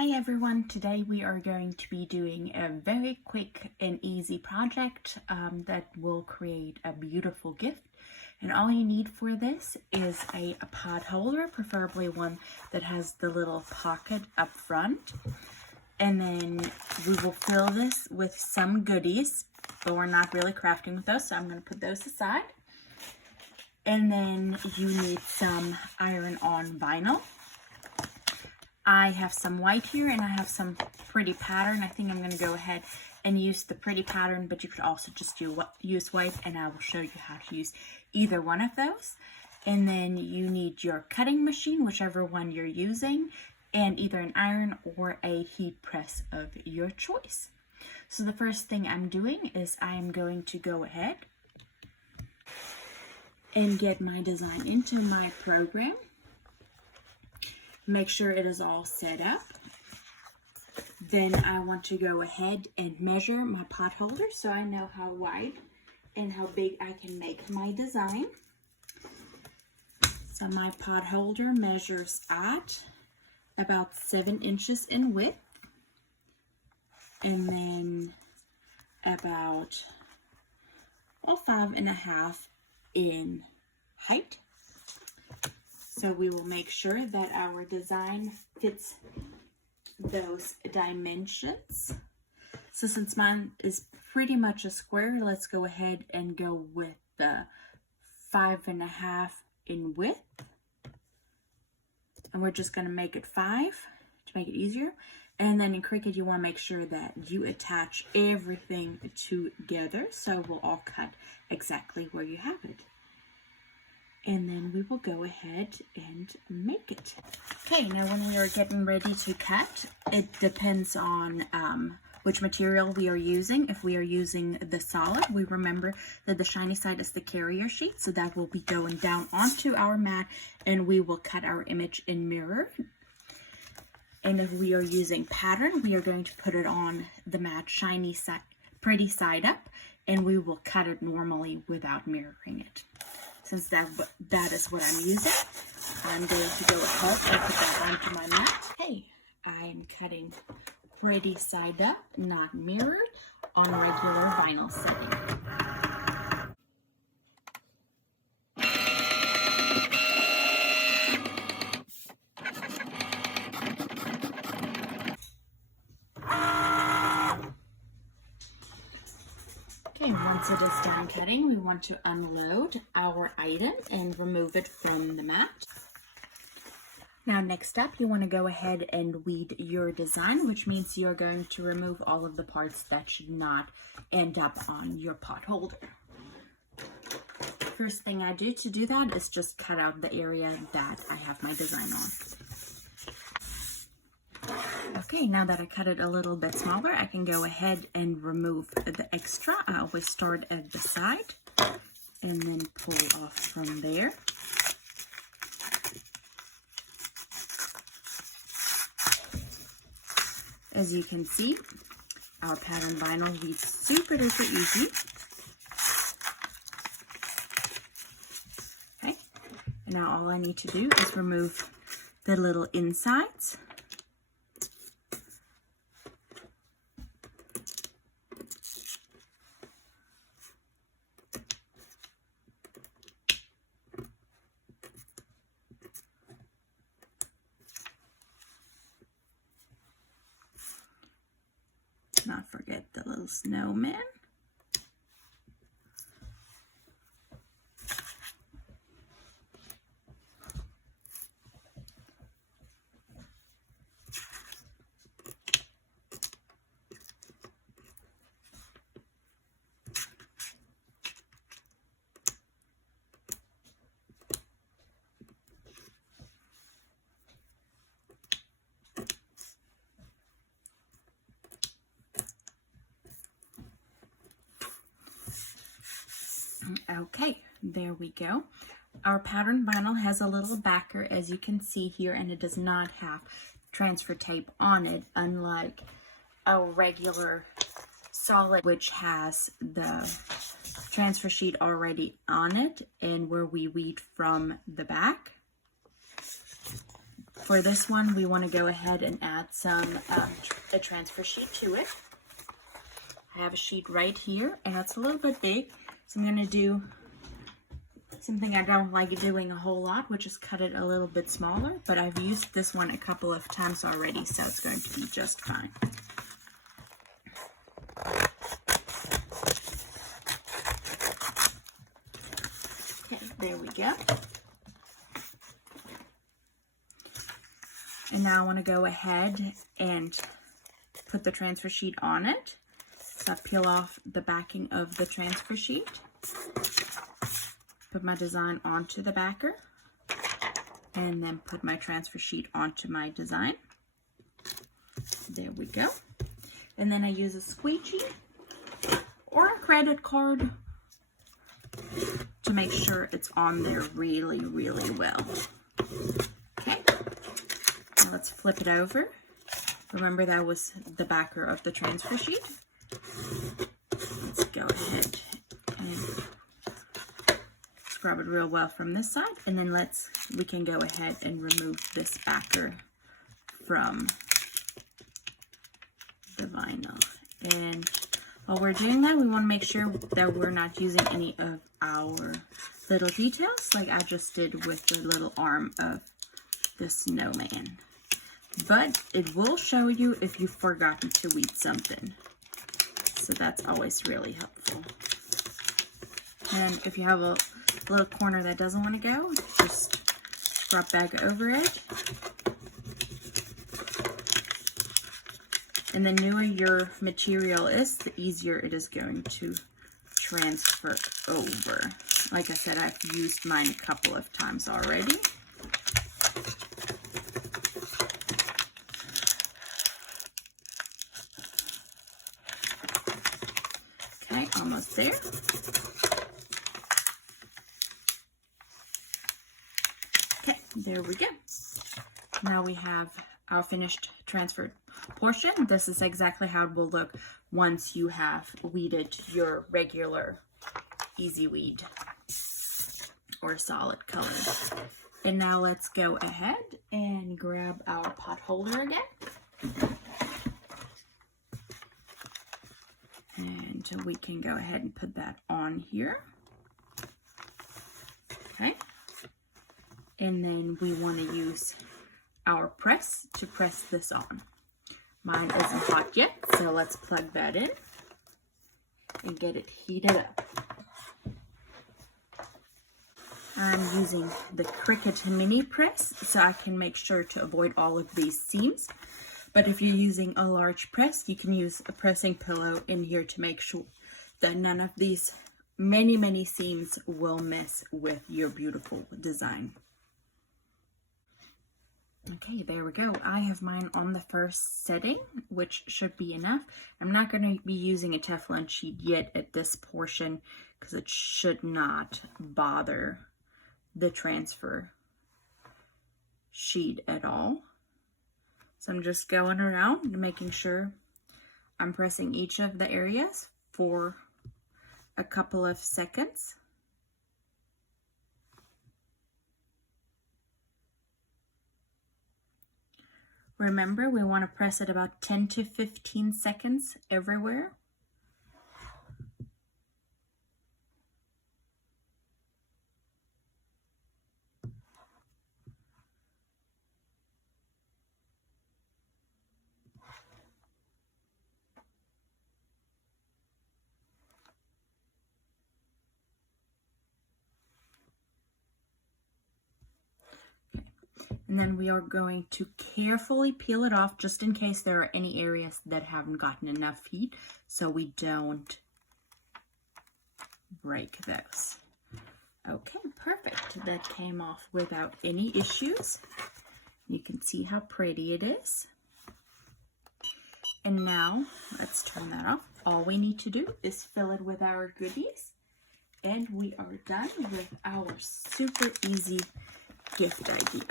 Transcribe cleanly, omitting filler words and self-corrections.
Hi everyone, today we are going to be doing a very quick and easy project that will create a beautiful gift. And all you need for this is a pot holder, preferably one that has the little pocket up front. And then we will fill this with some goodies, but we're not really crafting with those, so I'm going to put those aside. And then you need some iron-on vinyl. I have some white here and I have some pretty pattern. I think I'm going to go ahead and use the pretty pattern, but you could also just use white, and I will show you how to use either one of those. And then you need your cutting machine, whichever one you're using, and either an iron or a heat press of your choice. So the first thing I'm doing is I am going to go ahead and get my design into my program. Make sure it is all set up. Then I want to go ahead and measure my pot holder so I know how wide and how big I can make my design. So my pot holder measures at about 7 inches in width and then about 5.5 in height. So we will make sure that our design fits those dimensions. So since mine is pretty much a square, let's go ahead and go with the 5.5 in width. And we're just going to make it 5 to make it easier. And then in Cricut, you want to make sure that you attach everything together, so we'll all cut exactly where you have it. And then we will go ahead and make it. Okay, now when we are getting ready to cut, it depends on which material we are using. If we are using the solid, we remember that the shiny side is the carrier sheet, so that will be going down onto our mat, and we will cut our image in mirror. And if we are using pattern, we are going to put it on the mat shiny side, pretty side up, and we will cut it normally without mirroring it. Since that is what I'm using, I'm going to go ahead and put that onto my mat. Okay, I'm cutting pretty side up, not mirrored, on regular vinyl setting. Okay, once it is done cutting, we want to unload our item and remove it from the mat. Now next up, you want to go ahead and weed your design, which means you're going to remove all of the parts that should not end up on your pot holder. First thing I do to do that is just cut out the area that I have my design on. Okay, now that I cut it a little bit smaller, I can go ahead and remove the extra. I always start at the side and then pull off from there. As you can see, our pattern vinyl weeds super duper easy. Okay, and now all I need to do is remove the little insides. Not forget the little snowman. Okay, there we go. Our pattern vinyl has a little backer, as you can see here, and it does not have transfer tape on it, unlike a regular solid, which has the transfer sheet already on it and where we weed from the back. for this one, we want to go ahead and add a transfer sheet to it. I have a sheet right here, and it's a little bit big, so I'm going to do something I don't like doing a whole lot, which is cut it a little bit smaller, but I've used this one a couple of times already, so it's going to be just fine. Okay, there we go. And now I want to go ahead and put the transfer sheet on it. So I peel off the backing of the transfer sheet. Put my design onto the backer. And then put my transfer sheet onto my design. There we go. And then I use a squeegee or a credit card to make sure it's on there really, really well. Okay. Now let's flip it over. Remember, that was the backer of the transfer sheet. Let's go ahead and scrub it real well from this side, and then we can go ahead and remove this backer from the vinyl. And while we're doing that, we want to make sure that we're not using any of our little details like I just did with the little arm of the snowman. But it will show you if you've forgotten to weed something. So that's always really helpful. And if you have a little corner that doesn't want to go, just scrub back over it. And the newer your material is, the easier it is going to transfer over. Like I said, I've used mine a couple of times already. Okay, almost there. Okay, there we go. Now we have our finished transferred portion. This is exactly how it will look once you have weeded your regular easy weed or solid color. And now let's go ahead and grab our pot holder again. And we can go ahead and put that on here. Okay. And then we want to use our press to press this on. Mine isn't hot yet, so let's plug that in and get it heated up. I'm using the Cricut mini press so I can make sure to avoid all of these seams. But if you're using a large press, you can use a pressing pillow in here to make sure that none of these many seams will mess with your beautiful design. Okay, there we go. I have mine on the first setting, which should be enough. I'm not going to be using a Teflon sheet yet at this portion because it should not bother the transfer sheet at all. So I'm just going around and making sure I'm pressing each of the areas for a couple of seconds. Remember, we want to press it about 10 to 15 seconds everywhere. And then we are going to carefully peel it off just in case there are any areas that haven't gotten enough heat so we don't break those. Okay, perfect. That came off without any issues. You can see how pretty it is. And now let's turn that off. All we need to do is fill it with our goodies and we are done with our super easy gift idea.